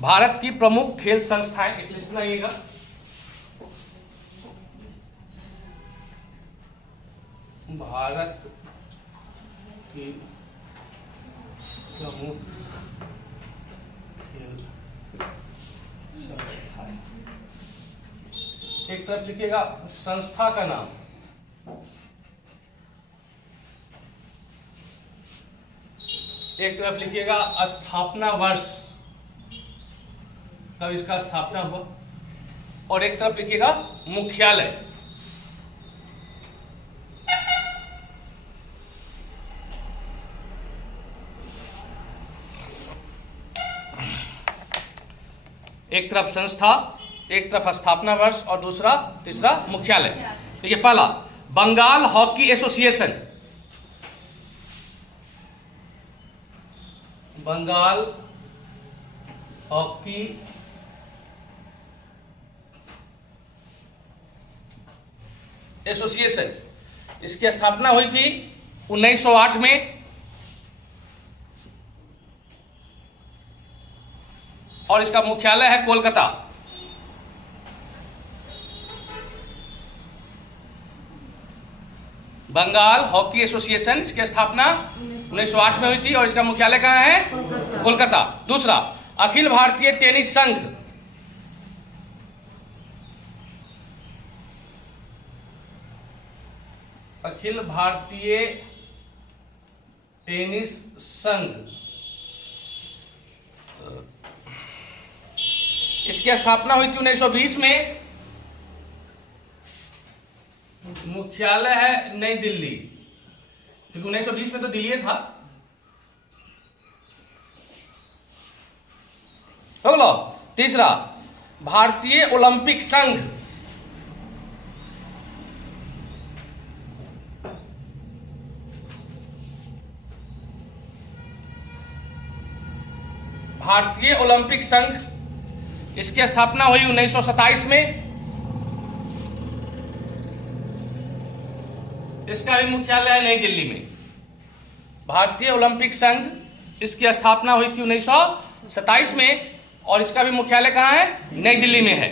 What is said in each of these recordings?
भारत की प्रमुख खेल संस्थाएं, एक लिस्ट बनाइएगा। भारत की प्रमुख खेल संस्थाएं, एक तरफ लिखिएगा संस्था का नाम, एक तरफ लिखिएगा स्थापना वर्ष, कब इसका स्थापना हुआ, और एक तरफ लिखिएगा मुख्यालय। एक तरफ संस्था, एक तरफ स्थापना वर्ष और दूसरा तीसरा मुख्यालय। देखिए पहला Bengal hockey association, Bengal hockey association, इसकी स्थापना हुई थी 1908 में और इसका मुख्यालय है कोलकाता। बंगाल हॉकी एसोसिएशन, इसकी स्थापना 1908 में हुई थी और इसका मुख्यालय कहां है? कोलकाता। दूसरा अखिल भारतीय टेनिस संघ, अखिल भारतीय टेनिस संघ, इसकी स्थापना हुई थी 1920 में, मुख्यालय है नई दिल्ली, क्योंकि 1920 में तो दिल्ली था। बोलो तीसरा भारतीय ओलंपिक संघ, भारतीय ओलंपिक संघ, इसकी स्थापना हुई 1927 में, इसका भी मुख्यालय है नई दिल्ली में। भारतीय ओलंपिक संघ, इसकी स्थापना हुई थी 1927 में और इसका भी मुख्यालय कहां है? नई दिल्ली में है।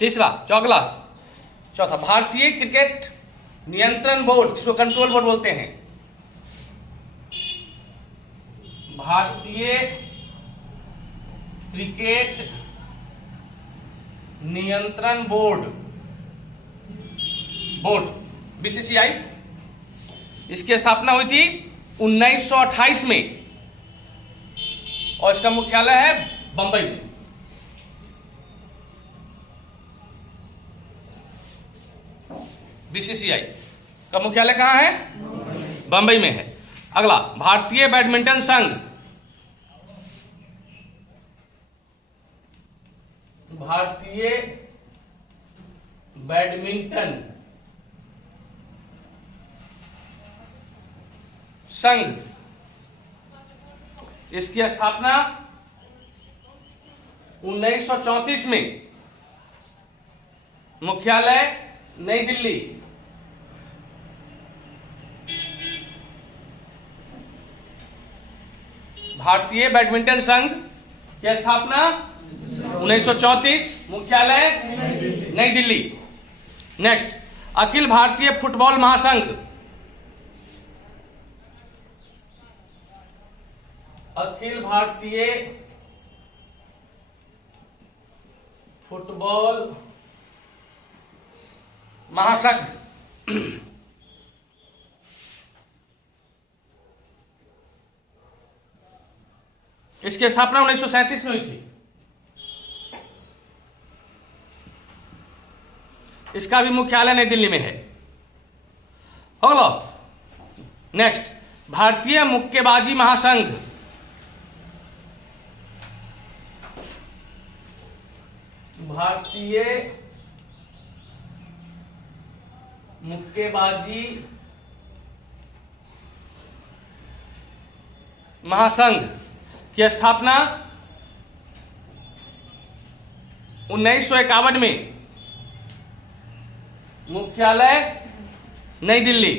तीसरा चौथा भारतीय क्रिकेट नियंत्रण बोर्ड, जिसको कंट्रोल बोर्ड बोलते हैं, भारतीय क्रिकेट नियंत्रण बोर्ड, बीसीसीआई, इसकी स्थापना हुई थी 1928 में और इसका मुख्यालय है बंबई में। बीसीसीआई का मुख्यालय कहां है? बंबई में है। अगला भारतीय बैडमिंटन संघ, भारतीय बैडमिंटन संघ, इसकी स्थापना 1934 में, मुख्यालय नई दिल्ली। भारतीय बैडमिंटन संघ की स्थापना 1934, मुख्यालय नई दिल्ली। नेक्स्ट अखिल भारतीय फुटबॉल महासंघ, अखिल भारतीय फुटबॉल महासंघ, इसकी स्थापना 1937 में हुई थी। इसका भी मुख्यालय नई दिल्ली में है। होगा। नेक्स्ट भारतीय मुक्केबाजी महासंघ, भारतीय मुक्केबाजी महासंघ की स्थापना 1951 में, मुख्यालय नई दिल्ली।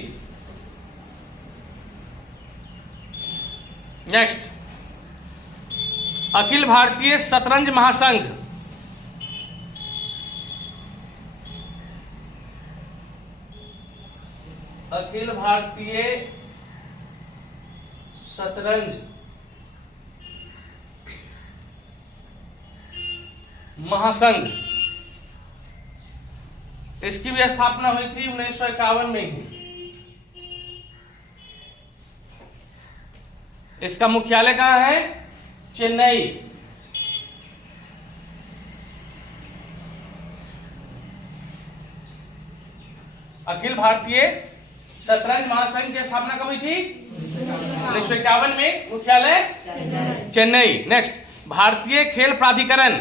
नेक्स्ट अखिल भारतीय शतरंज महासंघ, अखिल भारतीय शतरंज महासंघ, इसकी भी स्थापना हुई थी 1951 में ही। इसका मुख्यालय कहां है? चेन्नई। अखिल भारतीय शतरंज महासंघ की स्थापना कब हुई थी? 1951 में। मुख्यालय चेन्नई। नेक्स्ट, भारतीय खेल प्राधिकरण,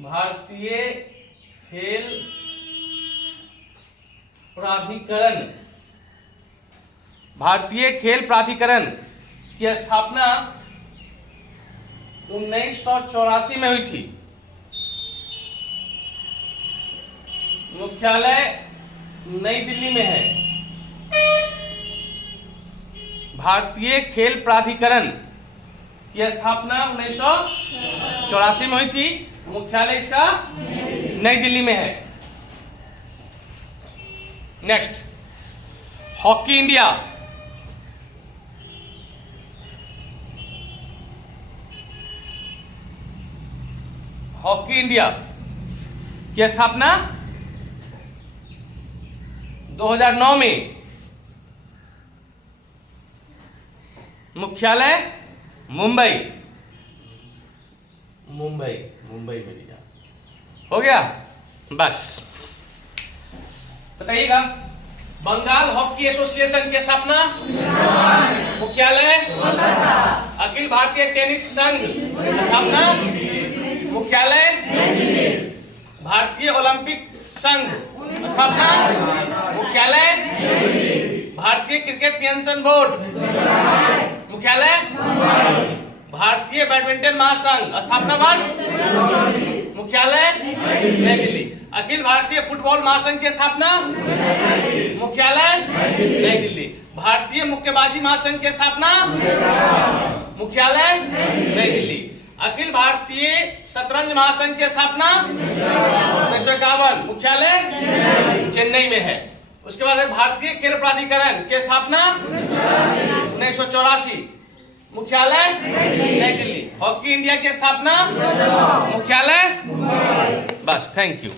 भारतीय खेल प्राधिकरण, भारतीय खेल प्राधिकरण की स्थापना 1984 में हुई थी। मुख्यालय नई दिल्ली में है। भारतीय खेल प्राधिकरण की स्थापना 1984 में हुई थी। मुख्यालय इसका नई दिल्ली में है। Next, hockey India, hockey India की स्थापना 2009 में। मुख्यालय मुंबई, मुंबई में लिया। हो गया बस। बताइएगा, बंगाल हॉकी एसोसिएशन की स्थापना, मुख्यालय अखिल भारतीय टेनिस संघ स्थापना, मुख्यालय भारतीय ओलंपिक संघ स्थापना, मुख्यालय भारतीय क्रिकेट नियंत्रण बोर्ड, मुख्यालय भारतीय बैडमिंटन महासंघ स्थापना वर्ष, मुख्यालय नई दिल्ली। अखिल भारतीय फुटबॉल महासंघ की स्थापना, मुख्यालय नई दिल्ली। भारतीय मुक्केबाजी महासंघ की स्थापना, मुख्यालय नई दिल्ली। अखिल भारतीय शतरंज महासंघ की स्थापना 1951, मुख्यालय चेन्नई में है। उसके बाद भारतीय खेल प्राधिकरण की स्थापना 1984, मुख्यालय नई दिल्ली। हॉकी इंडिया की स्थापना, मुख्यालय बस। Thank you.